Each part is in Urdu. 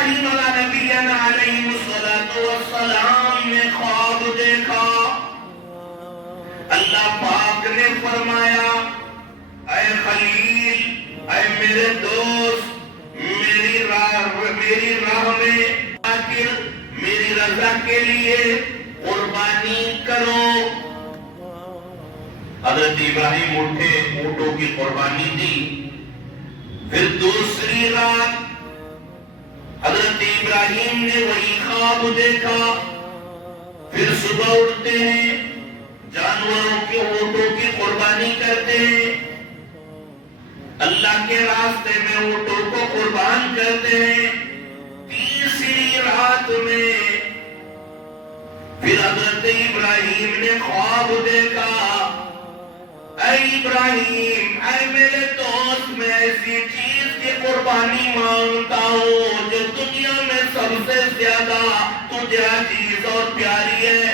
ابراہیم علیہ نبینا علیہ السلام نے خواب دیکھا. اللہ پاک نے فرمایا اے خلیل، اے میرے دوست، میری راہ میں آخر میری رضا کے لیے قربانی کرو. حضرت ابراہیم اٹھے، اونٹوں کی قربانی دی. پھر دوسری رات حضرت ابراہیم نے وہی خواب دیکھا. پھر صبح اٹھتے ہیں، جانوروں کے اونٹوں کی قربانی کرتے ہیں، اللہ کے راستے میں اونٹوں کو قربان کرتے ہیں. تیسری رات میں پھر حضرت ابراہیم نے خواب دیکھا اے ابراہیم، اے میرے دوست، میں ایسی چیز کی قربانی مانگتا ہوں جو دنیا میں سب سے زیادہ تجھے عزیز اور پیاری ہے.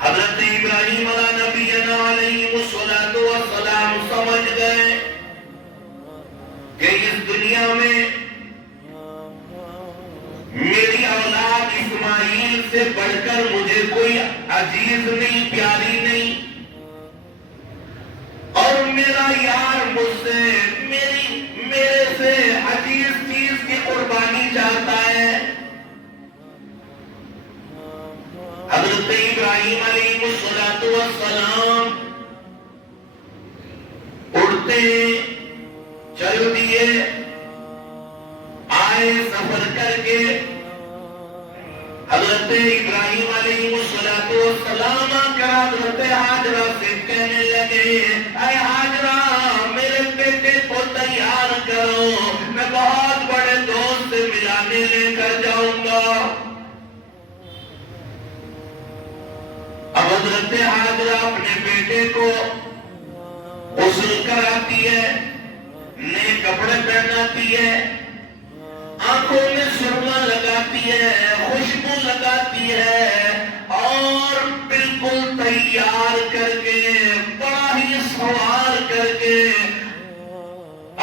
حضرت ابراہیم علیہ نبینا علیہ السلام سمجھ گئے کہ اس دنیا میں میری اولاد اسماعیل سے بڑھ کر مجھے کوئی عزیز نہیں، پیاری نہیں، اور میرا یار مجھ سے میرے سے عزیز چیز کی قربانی چاہتا ہے. حضرت ابراہیم علیہ السلام اٹھتے چل دیے، آئے سفر کر کے. حضرت ابراہیم علیہ السلام کر حضرت حاجرہ سے کہنے لگے اے حاجرہ، میرے بیٹے کو تیار کرو، میں بہت بڑے دوست سے ملانے لے کر جاؤں گا. اب حضرت حاجرہ اپنے بیٹے کو غسل کراتی ہے، نئے کپڑے پہناتی ہے، آنکھوں میں سرما لگاتی ہے، خوشبو لگاتی ہے، اور بالکل تیار کر کے بڑا ہی سوار کر کے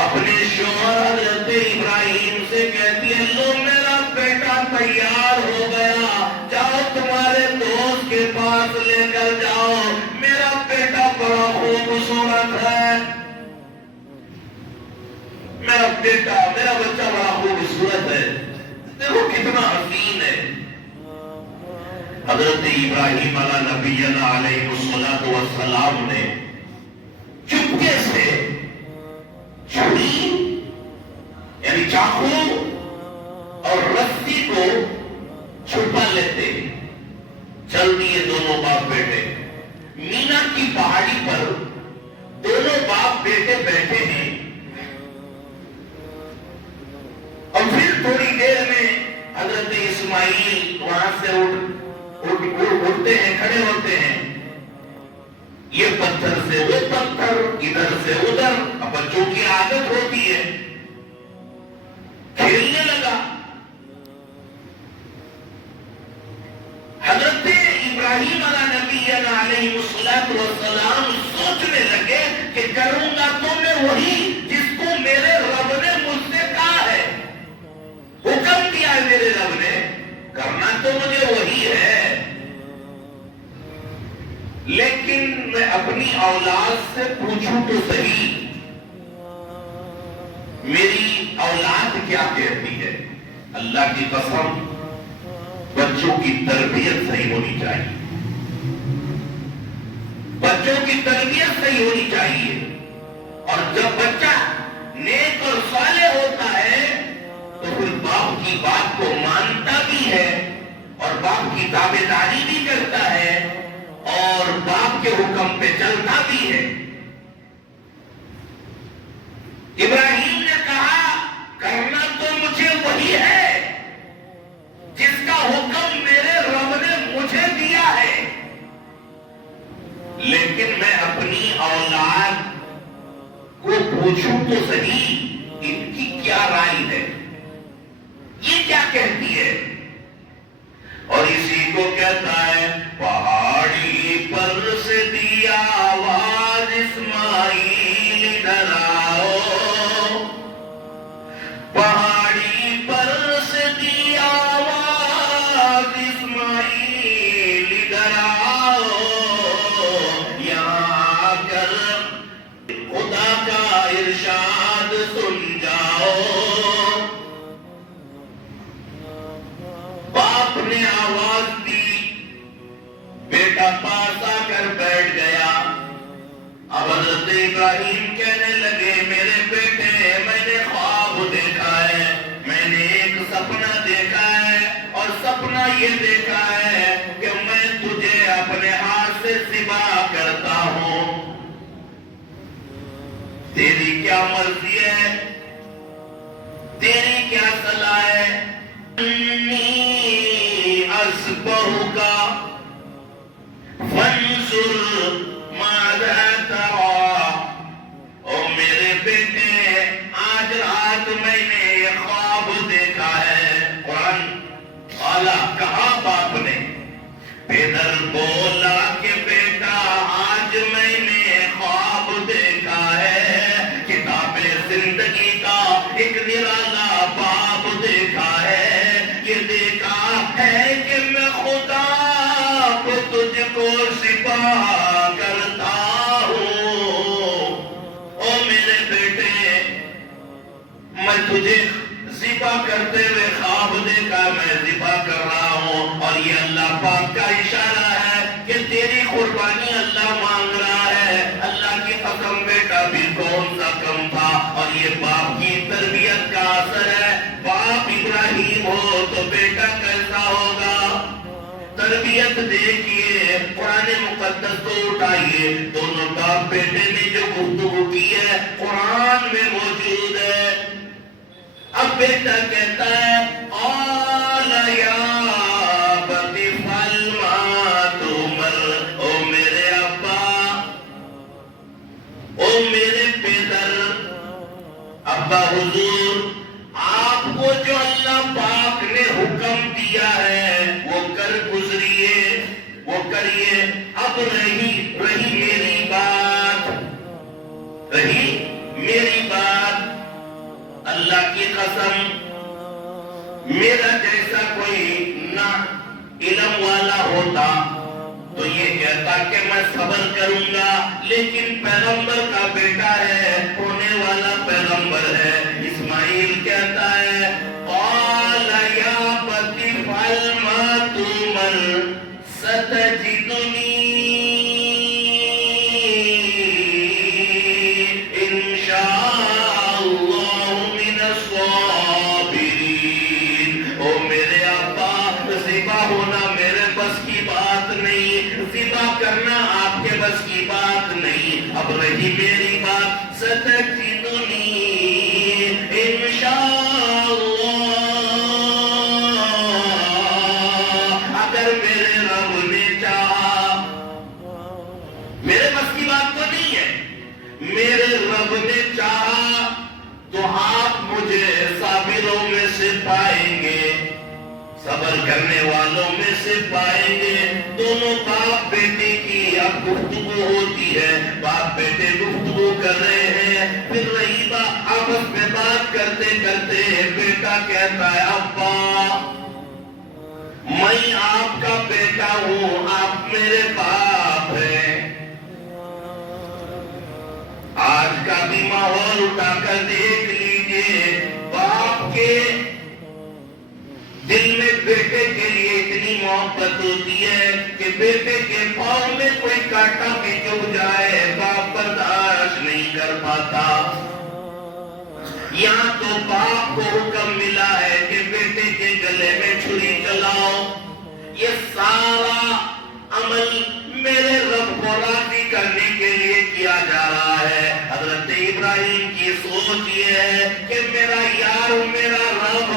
اپنے شوہر حضرت ابراہیم سے کہتی ہے لو میرا بیٹا تیار ہو گیا، جاؤ تمہارے دوست کے پاس لے کر جاؤ، میرا بیٹا بڑا خوبصورت ہے، میرا بچہ بڑا خوبصورت ہے، دیکھو کتنا حسین ہے. حضرت ابراہیم علیہ نبینا علیہ السلام نے چپکے سے چھری یعنی چاقو اور رسی کو چھپا لیتے چل دیے. دونوں باپ بیٹے مینا کی پہاڑی پر دونوں باپ بیٹے بیٹھے ہیں، اور پھر تھوڑی دیر میں حضرت اسماعیل وہاں سے اٹھتے ہیں، کھڑے ہوتے ہیں. یہ پتھر سے وہ پتھر، ادھر سے ادھر. اب بچوں کی عادت ہوتی ہے، کھیلنے لگا. حضرت ابراہیم علیہ نبینا علیہ السلام سوچنے لگے کہ کروں گا تو میں وہی جس کو میرے رب نے مجھ سے کہا ہے، حکم دیا ہے میرے رب نے، کرنا تو مجھے وہی ہے. لیکن میں اپنی اولاد سے پوچھوں تو صحیح، میری اولاد کیا کہتی ہے. اللہ کی قسم بچوں کی تربیت صحیح ہونی چاہیے، بچوں کی تربیت صحیح ہونی چاہیے. اور جب بچہ نیک اور صالح ہوتا ہے تو پھر باپ کی بات کو مانتا بھی ہے اور باپ کی تابعداری بھی کرتا ہے اور باپ کے حکم پہ چلتا بھی ہے. ابراہیم نے کہا کرنا تو مجھے وہی ہے جس کا حکم میرے رب نے مجھے دیا ہے، لیکن میں اپنی اولاد کو پوچھوں تو صحیح ان کی کیا رائے ہے، یہ کیا کہتی ہے. اور اسی کو کہتا ہے پہاڑی پر سے دیا آواز اسماعیل ادھر آؤ، پہاڑی سن جاؤ۔ باپ نے آواز دی، بیٹا پاس آ کر بیٹھ گیا۔ اب حضرت ابراہیم کہنے لگے میرے بیٹے میں نے خواب دیکھا ہے، میں نے ایک سپنا دیکھا ہے، اور سپنا یہ دیکھا ہے کہ میں تجھے اپنے ہاتھ سے ذبح کرتا ہوں، تیری کیا مرضی ہے، تیری کیا صلاح ہے؟ انی اذبحک فانظر ماذا تری۔ او میرے بیٹے آج رات میں نے یہ خواب دیکھا ہے۔ قرآن والا کہا باپ نے، پیدر بولا کہ بیٹا آج میں نے خواب دیکھا ہے، کتاب زندگی کا ایک نرالا باب دیکھا ہے، یہ دیکھا ہے کہ میں خدا کو تجھ کو ذبح کرتا ہوں۔ او میرے بیٹے میں تجھے ذبح کرتے ہوئے خواب دیکھا، میں ذبح کر رہا ہوں، اور یہ اللہ پاک کا اشارہ ہے کہ تیری قربانی اللہ مانگ رہا ہے۔ اللہ کی قسم بیٹا بھی کون سا کم تھا، اور یہ باپ کی تربیت کا اثر ہے۔ باپ ابراہیم ہو تو بیٹا کیسا ہوگا؟ تربیت دیکھیے، قرآن مقدس کو اٹھائیے، دونوں باپ بیٹے نے جو گفتگو کی ہے قرآن میں موجود ہے۔ اب بیٹا کہتا ہے قال یا ابت افعل ما تؤمر۔ او میرے ابا، او میرے پیدر، ابا حضور، آپ کو جو اللہ پاک نے حکم دیا ہے وہ کر گزریے، وہ کریے۔ اب رہی میری بات، رہی میری بات، اللہ کی قسم میرا جیسا کوئی نہ علم والا ہوتا تو یہ کہتا کہ میں صبر کروں گا، لیکن پیغمبر کا بیٹا ہے، ہونے والا پیغمبر ہے۔ اسماعیل کہتا ہے قال یا ابت افعل ما تؤمر ستجدنی ان شاء اللہ من الصابرین۔ او میرے ابا، ذبح ہونا میرے بس کی بات نہیں، ذبح کرنا آپ کے بس کی بات نہیں۔ اب رہی میری بات، ستجدنی انشاء اللہ، اگر میرے رب نے چاہا، میرے بس کی بات تو نہیں ہے، میرے رب نے چاہا تو آپ مجھے صابروں میں سے پائیں گے، صبر کرنے والوں میں سے پائیں گے۔ دونوں باپ بیٹے کی اب گفتگو ہوتی ہے، باپ بیٹے گفتگو کر رہے ہیں، پھر رہی بات آپس میں بات کرتے کرتے بیٹا کہتا ہے ابا میں آپ کا بیٹا ہوں، آپ میرے باپ ہیں۔ آج کا بھی ماحول اٹھا کر دیکھ لیجئے، باپ کے دل میں بیٹے کے لیے اتنی محبت ہوتی ہے کہ بیٹے کے پاؤں میں کوئی کانٹا بھی چبھ جائے باپ برداشت نہیں کر پاتا۔ یہاں تو باپ کو حکم ملا ہے کہ بیٹے کے گلے میں چھری چلاؤ۔ یہ سارا عمل میرے رب کو راضی کرنے کے لیے کیا جا رہا ہے۔ حضرت ابراہیم کی سوچ یہ ہے کہ میرا یار، میرا رب،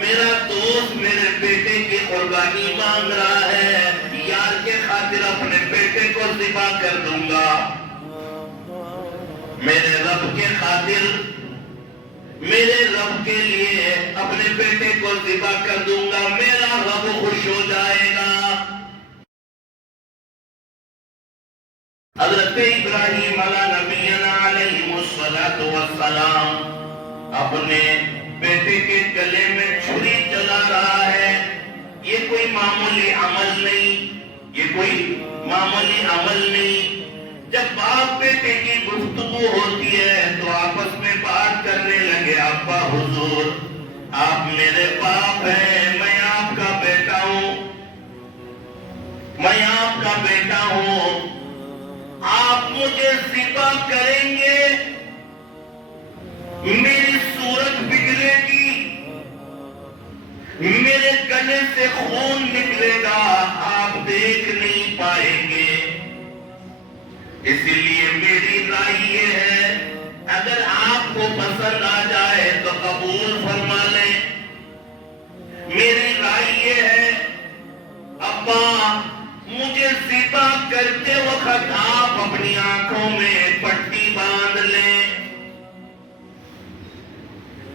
میرا دوست میرے بیٹے کی قربانی مانگ رہا ہے، یار کے خاطر اپنے بیٹے کو ذبح کر دوں گا، میرے رب کے خاطر، میرے رب کے لیے اپنے بیٹے کو ذبح کر دوں گا، میرا رب خوش ہو جائے گا۔ حضرت ابراہیم علیہ نبینا علیہ الصلوۃ والسلام اپنے بیٹے کے گلے میں چھری چلا رہا ہے۔ یہ کوئی معمولی عمل نہیں، یہ کوئی معمولی عمل نہیں۔ جب باپ بیٹے کی گفتگو ہوتی ہے تو آپس میں ابا حضور آپ میرے باپ ہیں، میں آپ کا بیٹا ہوں، میں آپ کا بیٹا ہوں، آپ مجھے ذبح کریں گے، میری صورت بگڑے گی، میرے گلے سے خون نکلے گا، آپ دیکھ نہیں پائیں گے، اسی لیے میری رائے یہ ہے اگر آپ کو پسند آ جائے تو قبول فرما لیں، میری رائے یہ ہے ابا مجھے ذبح کرتے وقت آپ اپنی آنکھوں میں پٹی باندھ لیں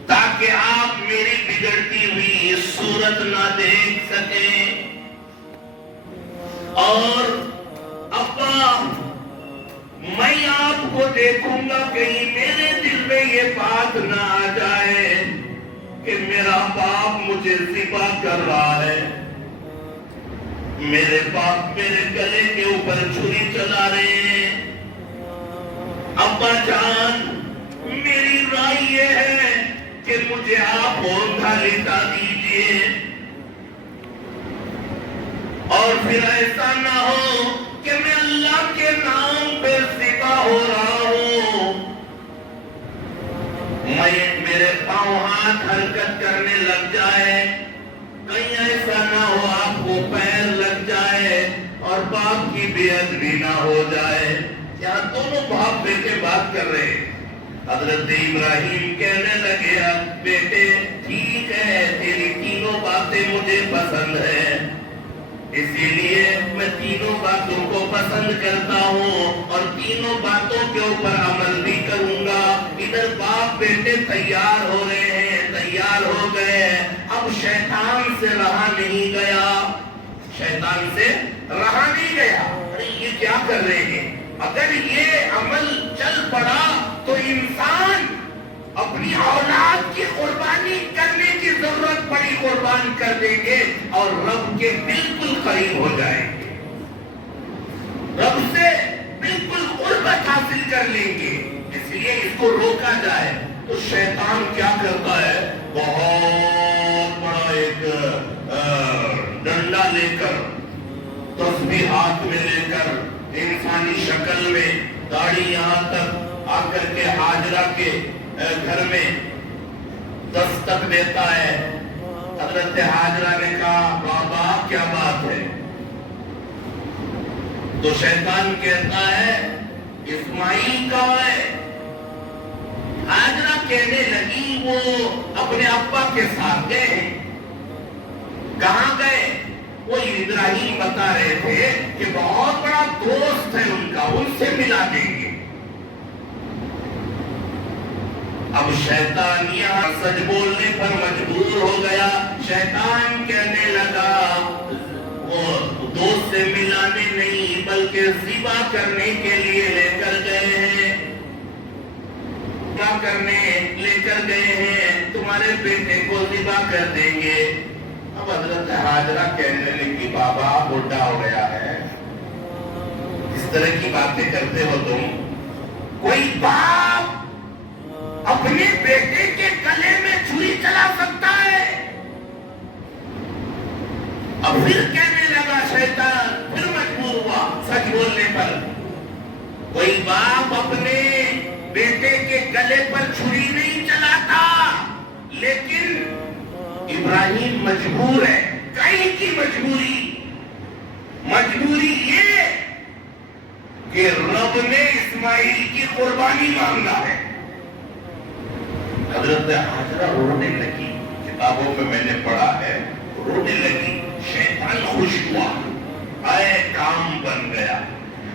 تاکہ آپ میری بگڑتی ہوئی صورت نہ دیکھ سکیں، اور ابا میں آپ کو دیکھوں گا کہیں میرے دل میں یہ بات نہ آ جائے کہ میرا باپ مجھے ذبح کر رہا ہے، میرے باپ میرے گلے کے اوپر چھری چلا رہے ہیں، ابا جان میری رائے یہ ہے کہ مجھے آپ اونٹھا لٹا دیجئے، اور پھر ایسا نہ ہو کہ میں اللہ کے نام پہ ذبح ہو رہا ہوں، میرے پاؤں ہاتھ حرکت کرنے لگ جائے، کہیں ایسا نہ ہو آپ کو پیر لگ جائے اور باپ کی بے ادبی نہ ہو جائے۔ یہاں دونوں باپ بیٹے بات کر رہے ہیں، حضرت ابراہیم کہنے لگے بیٹے ٹھیک ہے تیری تینوں باتیں مجھے پسند ہیں، اسی لیے میں تینوں باتوں کو پسند کرتا ہوں اور تینوں باتوں کے اوپر عمل بھی کروں گا۔ ادھر باپ بیٹے تیار ہو رہے ہیں، تیار ہو گئے، اب شیطان سے رہا نہیں گیا، شیطان سے رہا نہیں گیا، ارے یہ کیا کر رہے ہیں، اگر یہ عمل چل پڑا تو انسان اپنی اولاد کی قربانی کرنے کی ضرورت پڑی قربان کر دیں گے اور رب کے بالکل قریب ہو جائیں گے، رب سے بالکل قربت حاصل کر لیں گے، اس لیے اس کو روکا جائے۔ تو شیطان کیا کرتا ہے، بہت بڑا ایک ڈنڈا لے کر، تسبیح ہاتھ میں لے کر، انسانی شکل میں، داڑھی یہاں تک آ کر کے ہاجرہ کے گھر میں دستک دیتا ہے۔ حضرت ہاجرہ نے کہا بابا کیا بات ہے؟ تو شیطان کہتا ہے اسماعیل کہاں ہے؟ ہاجرہ کہنے لگی وہ اپنے ابا کے ساتھ گئے ہیں۔ کہاں گئے؟ وہ ابراہیم بتا رہے تھے کہ بہت بڑا دوست ہے ان کا، ان سے ملا دیں گے۔ اب شیطان یہاں سچ بولنے پر مجبور ہو گیا، شیطان کہنے لگا وہ دوست سے ملانے نہیں بلکہ ذبح کرنے کے لیے لے کر گئے ہیں، کیا کرنے لے کر گئے ہیں، تمہارے بیٹے کو ذبح کر دیں گے۔ اب حضرت ہاجرہ کہنے لگی بابا بوڑھا ہو گیا ہے، اس طرح کی باتیں کرتے ہو تم، کوئی باپ اپنے بیٹے کے گلے میں چھری چلا سکتا ہے؟ اب پھر کہنے لگا شیطان، پھر مجبور ہوا سچ بولنے پر، کوئی باپ اپنے بیٹے کے گلے پر چھری نہیں چلاتا، لیکن ابراہیم مجبور ہے، کہیں کی مجبوری یہ کہ رب نے اسماعیل کی قربانی مانگا ہے۔ حضرت ہاجرہ رونے لگی، کتابوں میں نے پڑھا ہے رونے لگی، شیطان خوش ہوا، آئے کام بن گیا۔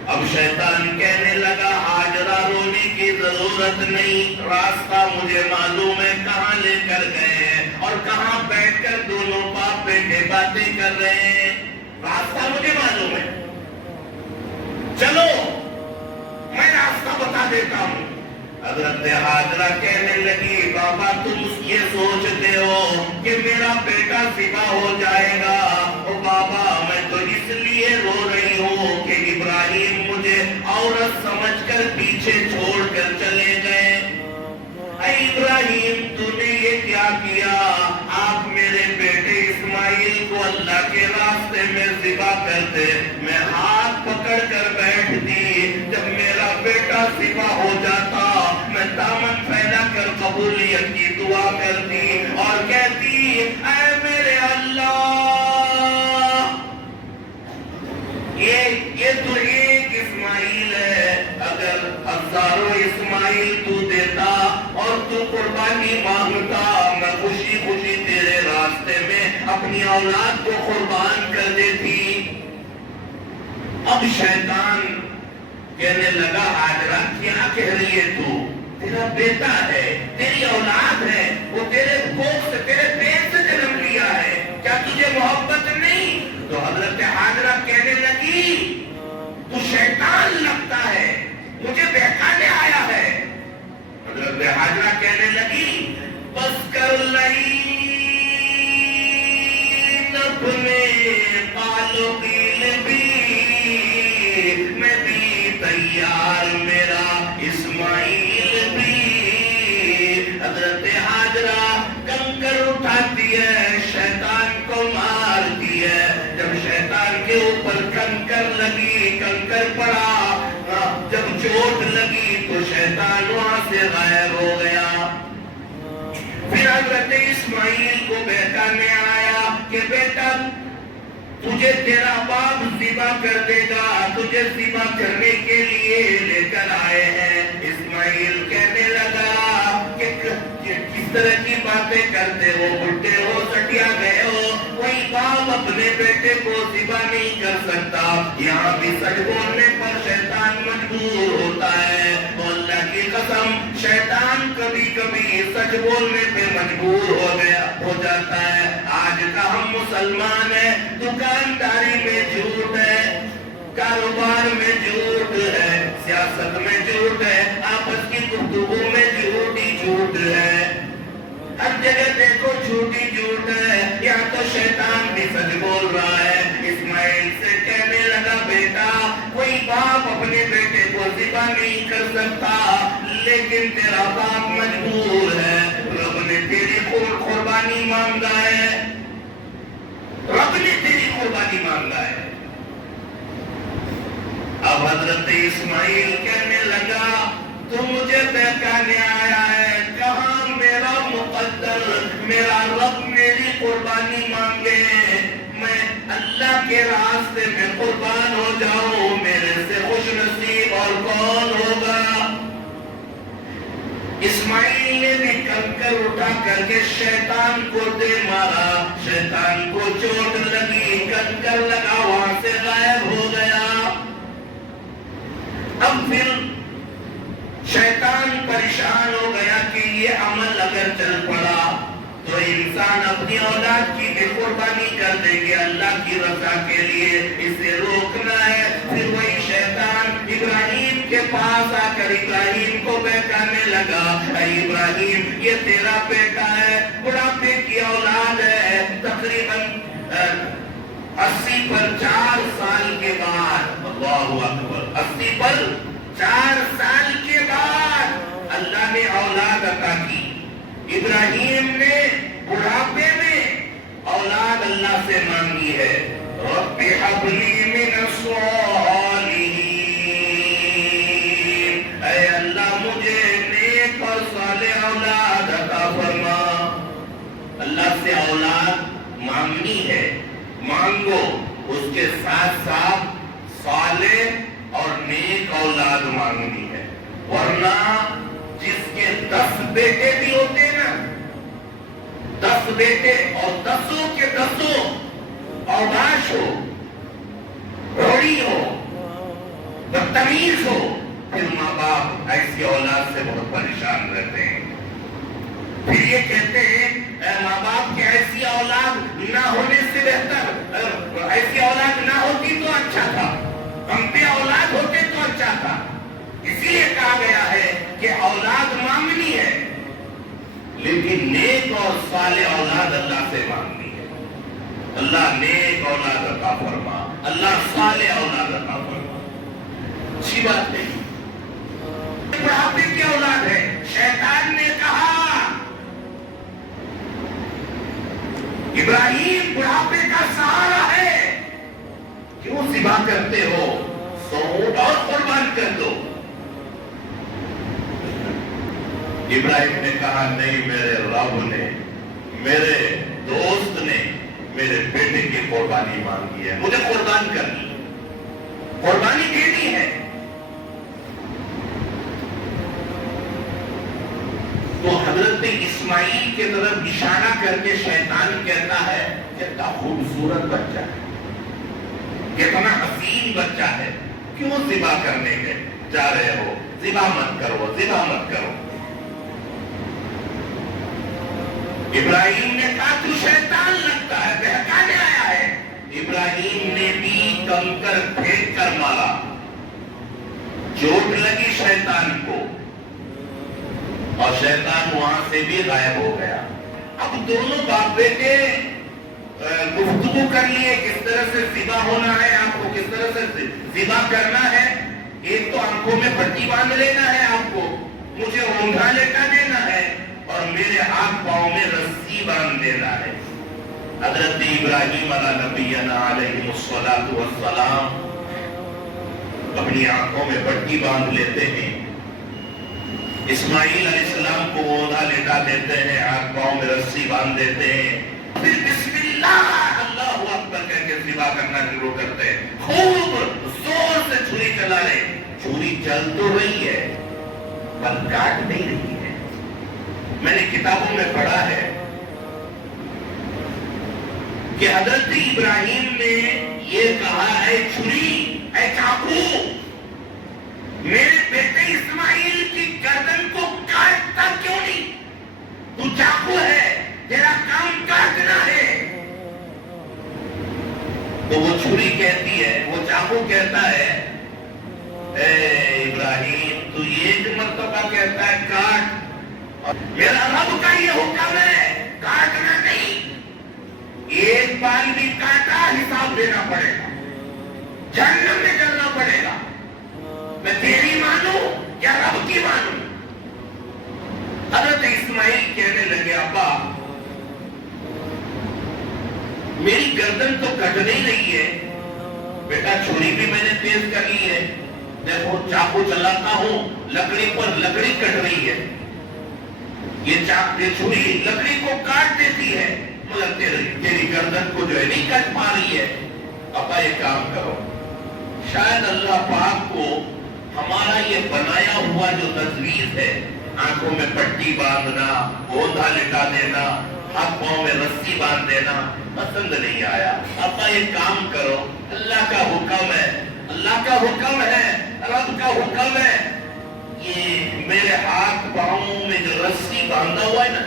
اب شیطان کہنے لگا ہاجرہ رونے کی ضرورت نہیں، راستہ مجھے معلوم ہے کہاں لے کر گئے ہیں اور کہاں بیٹھ کر دونوں باپ بیٹے باتیں کر رہے ہیں، راستہ مجھے معلوم ہے، چلو میں راستہ بتا دیتا ہوں۔ حضرت ہاجرہ کہنے لگی بابا تم یہ سوچتے ہو کہ میرا بیٹا ذبح ہو جائے گا، او بابا میں تو اس لیے رو رہی ہوں کہ ابراہیم مجھے عورت سمجھ کر پیچھے چھوڑ کر چلے گئے۔ اے ابراہیم تو نے کے راستے میں ذبح کرتے، میں ہاتھ پکڑ کر بیٹھتی، جب میرا بیٹا ذبح ہو جاتا میں دامن پھیلا کر قبولیت کی دعا کرتی اور کہتی اے میرے اللہ، یہ تو ایک اسماعیل ہے، اگر ہزاروں اسماعیل تو دیتا اور تو قربانی مانگتا، میں خوشی خوشی تیرے راستے میں اپنی اولاد کو قربان کر دیتی۔ اب شیطان کہنے لگا ہاجرہ کیا کہہ رہی ہے تو؟ تیرا بیٹا ہے، تیری اولاد ہے، وہ تیرے کوکھ سے تیرے پیٹ سے جنم لیا ہے، کیا تجھے محبت نہیں؟ تو حضرت ہاجرہ کہنے لگی تو شیطان لگتا ہے، مجھے بہکانے آیا ہے۔ حضرت ہاجرہ کہنے لگی بس کر لئی اپنے قالقیل بھی، میں بھی تیار میرا اسماعیل بھی۔ حضرت ہاجرہ کنکر اٹھاتی ہے، شیطان کو مارتی ہے، جب شیطان کے اوپر کنکر لگی، کنکر پڑا، جب چوٹ لگی تو شیطان وہاں سے غائب ہو گیا۔ پھر حضرت اسماعیل کو بہکانے آیا کہ بیٹا تجھے تیرا باپ ذبح کر دے گا، تجھے ذبح کرنے کے لیے لے کر آئے ہیں۔ اسماعیل کہنے لگا کہ کس طرح کی باتیں کرتے ہو، بڈھے ہو، سٹیا گئے ہو، کوئی باپ اپنے بیٹے کو ذبح نہیں کر سکتا۔ یہاں بھی سچ بولنے پر شیطان مجبور ہوتا ہے، اور اللہ کی قسم شیطان کبھی کبھی سچ بولنے پہ مجبور ہو جاتا ہے۔ آج کا ہم مسلمان ہیں، دکانداری میں جھوٹ ہے، کاروبار میں جھوٹ ہے، سیاست میں جھوٹ ہے، آپس کی گفتگو میں جھوٹ ہی جھوٹ ہے، ہر جگہ دیکھو جھوٹ ہی جھوٹ ہے۔ یہاں تو شیطان بھی سچ بول رہا ہے۔ اسماعیل سے کہنے لگا بیٹا کوئی باپ اپنے بیٹے کو ذبح نہیں کر سکتا، لیکن تیرا باپ مجبور ہے، رب نے تیری قربانی مانگا ہے، رب نے تیری قربانی مانگا ہے۔ اب حضرت اسماعیل کہنے لگا تو مجھے بہکانے آیا ہے، کہاں میرا مقدر، میرا رب میری قربانی مانگے، میں اللہ کے راستے میں قربان ہو جاؤں، میرے سے خوش نصیب اور کون ہوگا؟ اسماعیل نے بھی کنکر اٹھا کر کے شیطان کو دے مارا، شیطان کو چوٹ لگی، کنکر لگا، وہاں سے غائب ہو گیا۔ اب پھر شیطان پریشان ہو گیا کہ یہ عمل اگر چل پڑا تو انسان اپنی اولاد کی بھی قربانی کر دیں گے اللہ کی رضا کے لیے، اسے روکنا ہے۔ پھر وہی شیطان ابراہیم کے پاس آ کر ابراہیم کو بہکانے لگا، اے ابراہیم یہ تیرا بیٹا ہے، بڑھاپے کی اولاد ہے، تقریباً 80 پر 4 سال کے بعد، اللہ اکبر، 80 پر 4 سال کے بعد اللہ نے اولاد عطا کی۔ ابراہیم نے بڑھاپے میں اولاد اللہ سے مانگی ہے، رب ہب لی من الصالحین، اے اللہ مجھے نیک اور صالح اولاد عطا فرما۔ اللہ سے اولاد مانگنی ہے، مانگو، اس کے ساتھ ساتھ صالح اور نیک اولاد مانگنی ہے، ورنہ جس کے 10 بیٹے بھی ہوتے ہیں نا، 10 بیٹے اور 10 کے 10 اوباش ہو، روڑی ہو، بدتمیز ہو، پھر ماں باپ ایسی اولاد سے بہت پریشان رہتے ہیں۔ پھر یہ کہتے ہیں اے ماں باپ کہ ایسی اولاد نہ ہونے سے بہتر، ایسی اولاد نہ ہوتی تو اچھا تھا، ہم پہ اولاد ہوتے تو اچھا تھا۔ اسی لیے کہا گیا ہے کہ اولاد مانگنی ہے، لیکن نیک اور صالح اولاد اللہ سے مانگنی ہے۔ اللہ نیک اولاد عطا فرما، اللہ صالح اولاد عطا فرما۔ اچھی بات نہیں، بڑھاپے کی اولاد ہے۔ شیطان نے کہا ابراہیم بڑھاپے کا سہارا ہے، کیوں ذبح کرتے ہو؟ 100 اونٹ اور قربان کر دو۔ ابراہیم نے کہا نہیں، میرے رب نے، میرے دوست نے میرے بیٹے کی قربانی مانگی ہے، مجھے قربان کرنی، قربانی دینی ہے۔ تو حضرت اسماعیل کی طرف اشارہ کر کے شیطان کہتا ہے کتنا خوبصورت بچہ ہے، کتنا حسین بچہ ہے، کیوں ذبح کرنے کے جا رہے ہو؟ ذبح مت کرو، ذبح مت کرو۔ ابراہیم نے کہا تو شیطان لگتا ہے، بہکانے آیا ہے۔ ابراہیم نے بھی کنکر پھینک کر مارا، چوٹ لگی شیطان کو اور شیطان وہاں سے بھی غائب ہو گیا۔ اب دونوں باپ بیٹے گفتگو کر لیے کس طرح سے ذبح ہونا ہے، آپ کو کس طرح سے ذبح کرنا ہے۔ ایک تو آنکھوں میں پٹی باندھ لینا ہے، آپ کو مجھے اونگھا لٹا دینا ہے اور میرے ہاتھ پاؤں میں رسی باندھ دینا ہے۔ حضرت ابراہیم علیہ نبینا علیہ الصلوۃ والسلام اپنی آنکھوں میں پٹی باندھ لیتے ہیں، اسماعیل علیہ السلام کو اونگھا لٹا دیتے ہیں، ہاتھ پاؤں میں رسی باندھ دیتے ہیں، پھر بسم اللہ اللہ اکبر کہہ کے ذبح کرنا شروع کرتے ہیں۔ خوب زور سے چھری چلا رہے، چھری چل تو رہی ہے پر کاٹ نہیں رہی ہے۔ میں نے کتابوں میں پڑھا ہے کہ حضرت ابراہیم نے یہ کہا اے چھری، اے چاقو، میرے بیٹے اسماعیل کی گردن کو کاٹتا کیوں نہیں؟ تو چاقو ہے، تیرا کام کاٹنا ہے۔ تو وہ چھری کہتی ہے، وہ چاقو کہتا ہے اے ابراہیم تو ایک مرتبہ کہتا ہے کاٹ، میرا رب کا یہ حکم ہے کاٹنا نہیں، ایک بار بھی کاٹا حساب دینا پڑے گا، جہنم میں جلنا پڑے گا۔ میں تیری مانوں یا رب کی مانوں؟ حضرت اسماعیل کہنے لگے ابا میری گردن تو کٹ نہیں رہی ہے، بیٹا چھری بھی میں نے تیز کر لی ہے، دیکھو چاقو چلاتا ہوں لکڑی پر لکڑی کٹ رہی ہے، یہ چھری لکڑی کو کاٹ دیتی ہے مگر تیری گردن کو جو ہے نہیں کٹ پا رہی ہے۔ ابا یہ کام کرو، شاید اللہ پاک کو ہمارا یہ بنایا ہوا جو تجویز ہے، آنکھوں میں پٹی باندھنا، اونگھا لٹا دینا، ہاتھ پاؤں میں رسی باندھ دینا پسند نہیں آیا۔ ابا یہ کام کرو، اللہ کا حکم ہے، اللہ کا حکم ہے، رب کا حکم ہے، یہ میرے ہاتھ پاؤں میں جو رسی باندھا ہوا ہے نا،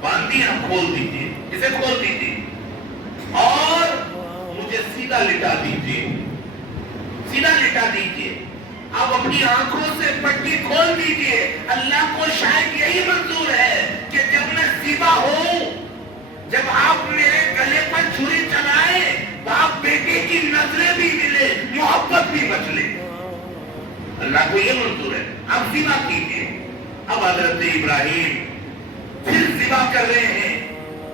باندھی نا، کھول دیجیے، اسے کھول دیجیے اور مجھے سیدھا لٹا دیجیے، سیدھا لٹا دیجیے۔ اب اپنی آنکھوں سے پٹی کھول دیجیے۔ اللہ کو شاید یہی منظور ہے کہ جب میں ذبح ہوں، جب آپ میرے گلے پر چھری چلائے، باپ بیٹے کی نظریں بھی ملے، محبت بھی بچ لے۔ اللہ کو یہ منظور ہے، اب ذبح کیجیے۔ اب حضرت ابراہیم پھر ذبح کر رہے ہیں،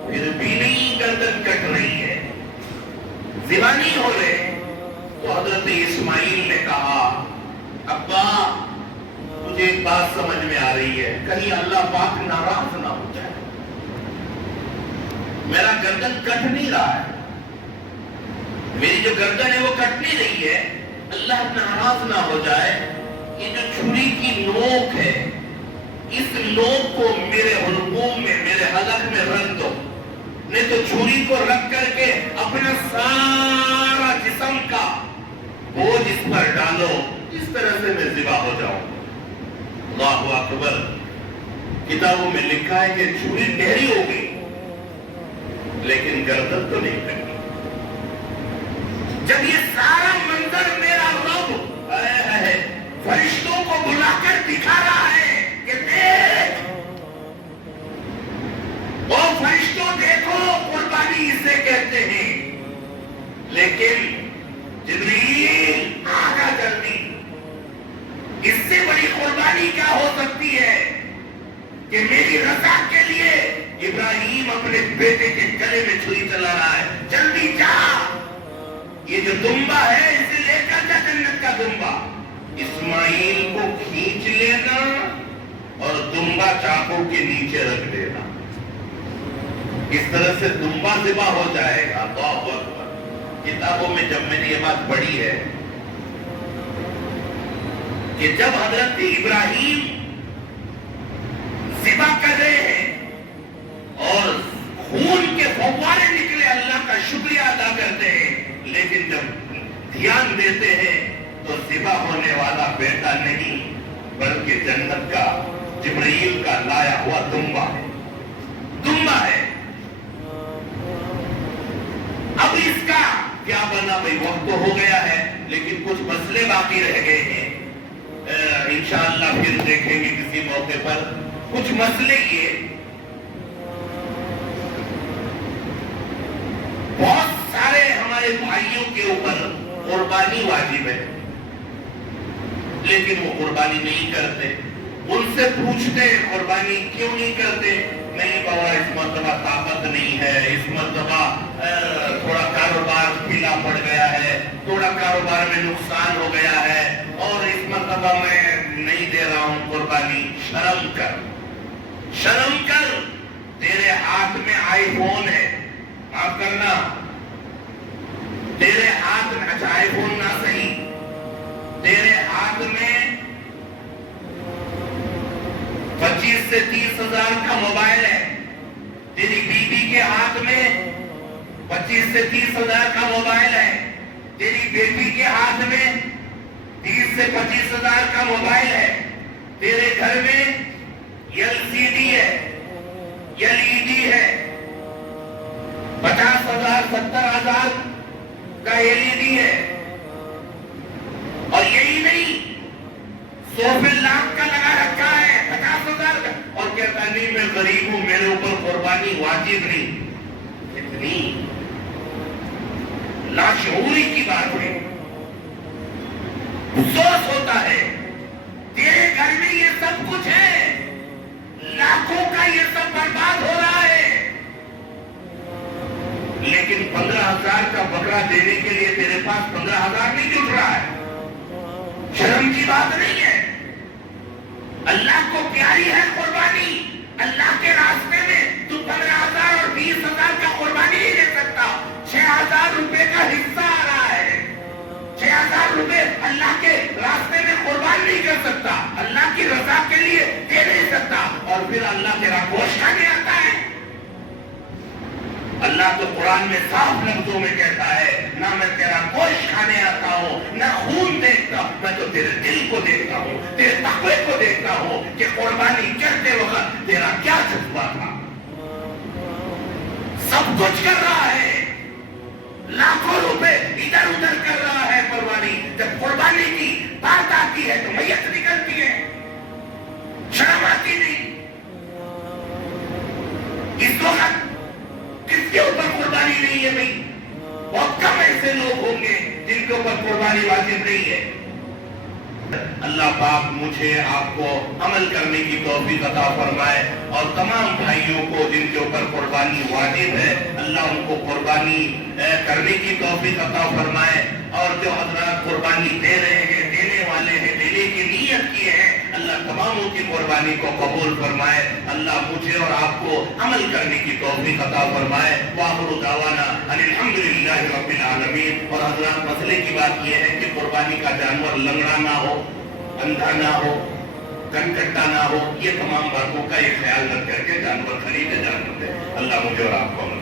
پھر بھی نہیں گردن کٹ رہی ہے، ذبح نہیں ہو رہے۔ تو حضرت اسماعیل نے کہا ابا مجھے ایک بات سمجھ میں آ رہی ہے، کہیں اللہ پاک ناراض نہ ہو جائے، میرا گردن کٹ نہیں رہا ہے، میری جو گردن ہے وہ کٹ نہیں رہی ہے، اللہ ناراض نہ ہو جائے، یہ جو چھری کی نوک ہے اس نوک کو میرے حلقوم میں، میرے حلق میں رکھ دو، نہیں تو چھری کو رکھ کر کے اپنا سارا جسم کا بوجھ اس پر ڈالو، اس طرح سے میں ذبح ہو جاؤں۔ اللہ اکبر۔ کتابوں میں لکھا ہے کہ چھری گہری ہو گئی لیکن گردن تو نہیں کٹی۔ جب یہ سارا منظر میرا رب فرشتوں کو بلا کر دکھا رہا ہے کہ دیکھ، او فرشتوں دیکھو، قربانی اسے کہتے ہیں، لیکن جبریل آگا جلدی، اس سے بڑی قربانی کیا ہو سکتی ہے؟ کہ میری رضا کے لیے ابراہیم اپنے بیٹے کے گلے میں چھری چلا رہا ہے، جلدی جا، یہ جو دمبا ہے اسے لے کر جا جنت کا دمبا۔ اسماعیل کو کھینچ لینا اور دمبا چاقو کے نیچے رکھ دینا، اس طرح سے دمبا ذبح ہو جائے گا۔ اللہ اکبر۔ کتابوں میں جب میں نے یہ بات پڑھی ہے کہ جب حضرت ابراہیم ذبح کر رہے ہیں اور خون کے فوارے نکلے، اللہ کا شکریہ ادا کرتے ہیں، لیکن جب دھیان دیتے ہیں تو ذبح ہونے والا بیٹا نہیں بلکہ جنت کا جبرائیل کا لایا ہوا دمبا ہے، دمبا ہے۔ اب اس کا کیا بنا؟ بھئی وقت تو ہو گیا ہے لیکن کچھ مسئلے باقی رہ گئے ہیں، انشاءاللہ پھر دیکھیں گے کسی موقع پر کچھ مسئلے۔ یہ بہت سارے ہمارے بھائیوں کے اوپر قربانی واجب ہے لیکن وہ قربانی نہیں کرتے، ان سے پوچھتے قربانی کیوں نہیں کرتے؟ نہیں بابا اس مرتبہ طاقت نہیں ہے، اس مرتبہ تھوڑا کاروبار ڈھیلا پڑ گیا ہے، تھوڑا کاروبار میں نقصان ہو گیا ہے اور اس مرتبہ میں نہیں دے رہا ہوں قربانی۔ شرم کر، شرم کر، تیرے ہاتھ میں آئی فون ہے، معاف کرنا، تیرے ہاتھ میں، اچھا آئی فون نہ صحیح، تیرے ہاتھ میں 25 سے 30 ہزار کا موبائل ہے، تیری بیوی کے ہاتھ میں 25 سے 30 ہزار کا موبائل ہے، تیری بیٹی کے ہاتھ میں 30 سے 25 ہزار کا موبائل ہے، تیرے گھر میں LCD ہے، LED ہے، 50,000 70,000 کا LED ہے، اور یہی نہیں 100 لاکھ کا لگا رکھا ہے، 50,000 کا، اور کہتا نہیں میں غریب ہوں میرے اوپر قربانی واجب نہیں۔ اتنی لاشعوری کی بات ہے، افسوس ہوتا ہے تیرے گھر میں یہ سب کچھ ہے، لاکھوں کا یہ سب برباد ہو رہا ہے، لیکن 15,000 کا بکرا دینے کے لیے تیرے پاس 15,000 نہیں جٹ رہا ہے۔ شرم کی بات نہیں ہے، اللہ کو پیاری ہے قربانی، اللہ کے راستے میں تو 15,000 اور 20,000 کا قربانی نہیں دے سکتا، 6,000 روپے کا حصہ آ رہا ہے، 6,000 روپے اللہ کے راستے میں قربان نہیں کر سکتا، اللہ کی رضا کے لیے دے نہیں سکتا، اور پھر اللہ تیرا گوشت کھانے آتا ہے۔ اللہ تو قرآن میں صاف لفظوں میں کہتا ہے نہ میں تیرا گوشت کھانے آتا ہوں نہ خون دیکھتا ہوں، میں تو تیرے دل کو دیکھتا ہوں، تیرے تقوی کو دیکھتا ہوں کہ قربانی کرتے وقت تیرا کیا جذبہ تھا۔ سب کچھ کر رہا ہے، لاکھوں روپے ادھر ادھر کر رہا ہے قربانی، جب قربانی کی بات آتی ہے تو میت نکلتی ہے، شرم آتی نہیں۔ اس وقت کس کے اوپر قربانی نہیں ہے بھائی؟ بہت کم ایسے لوگ ہوں گے جن کے اوپر قربانی واجب نہیں ہے۔ اللہ پاک مجھے آپ کو عمل کرنے کی توفیق عطا فرمائے، اور تمام بھائیوں کو جن کے اوپر قربانی واجب ہے اللہ ان کو قربانی کرنے کی توفیق عطا فرمائے، اور جو حضرات قربانی دے رہے ہیں، دینے والے ہیں، دینے کی نیت کیے ہیں، اللہ تماموں کی قربانی کو قبول فرمائے، اللہ مجھے اور آپ کو عمل کرنے کی توفیق عطا فرمائے۔ وآخر دعوانا ان الحمدللہ رب العالمین۔ اور حضرات مسئلے کی بات یہ ہے کہ قربانی کا جانور لنگڑا نہ ہو، اندھا نہ ہو، کنکٹا نہ ہو، یہ تمام باتوں کا یہ خیال رکھ کر کے جانور خریدے جاتے ہیں۔ اللہ مجھے اور آپ کو عمل